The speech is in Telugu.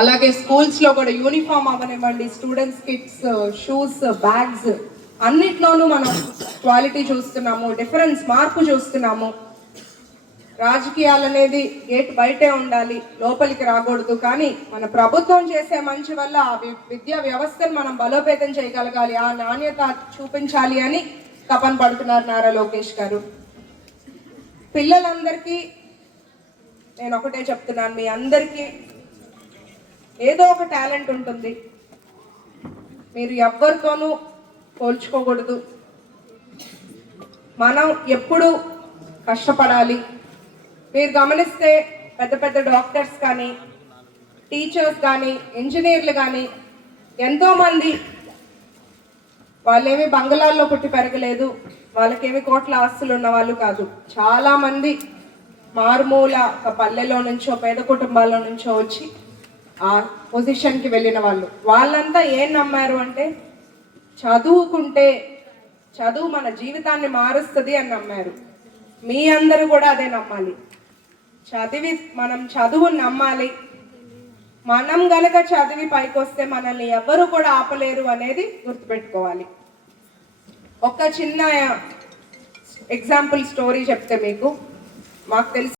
అలాగే స్కూల్స్ లో కూడా యూనిఫామ్ అవనివ్వండి, స్టూడెంట్స్ కిట్స్, షూస్, బ్యాగ్స్ అన్నిట్లోనూ మనం క్వాలిటీ చూస్తున్నాము, డిఫరెన్స్ మార్పు చూస్తున్నాము. రాజకీయాలు అనేది గేట్ బయటే ఉండాలి, లోపలికి రాకూడదు. కానీ మన ప్రభుత్వం చేసే మంచి వల్ల ఆ విద్యా వ్యవస్థను మనం బలోపేతం చేయగలగాలి, ఆ నాణ్యత చూపించాలి అని తపన పడుతున్నారు నారా లోకేష్ గారు. పిల్లలందరికీ నేను ఒకటే చెప్తున్నాను, మీ అందరికీ ఏదో ఒక టాలెంట్ ఉంటుంది, మీరు ఎవ్వరితోనూ పోల్చుకోకూడదు. మనం ఎప్పుడు కష్టపడాలి. మీరు గమనిస్తే పెద్ద పెద్ద డాక్టర్స్ కానీ, టీచర్స్ కానీ, ఇంజనీర్లు కానీ ఎంతోమంది వాళ్ళేమి బంగళాల్లో పుట్టి పెరగలేదు, వాళ్ళకేమి కోట్ల ఆస్తులు ఉన్న వాళ్ళు కాదు. చాలామంది మారుమూల ఒక పల్లెలో నుంచో పేద కుటుంబాల్లో నుంచో వచ్చి ఆ పొజిషన్కి వెళ్ళిన వాళ్ళు. వాళ్ళంతా ఏం నమ్మారు అంటే చదువుకుంటే చదువు మన జీవితాన్ని మారుస్తుంది అని నమ్మారు. మీ అందరూ కూడా అదే నమ్మాలి. మనం చదువుని నమ్మాలి. మనం గనక చదివి పైకి వస్తే మనల్ని ఎవరు కూడా ఆపలేరు అనేది గుర్తుపెట్టుకోవాలి. ఒక చిన్న ఎగ్జాంపుల్ స్టోరీ చెప్తే మీకు, మాకు తెలిసి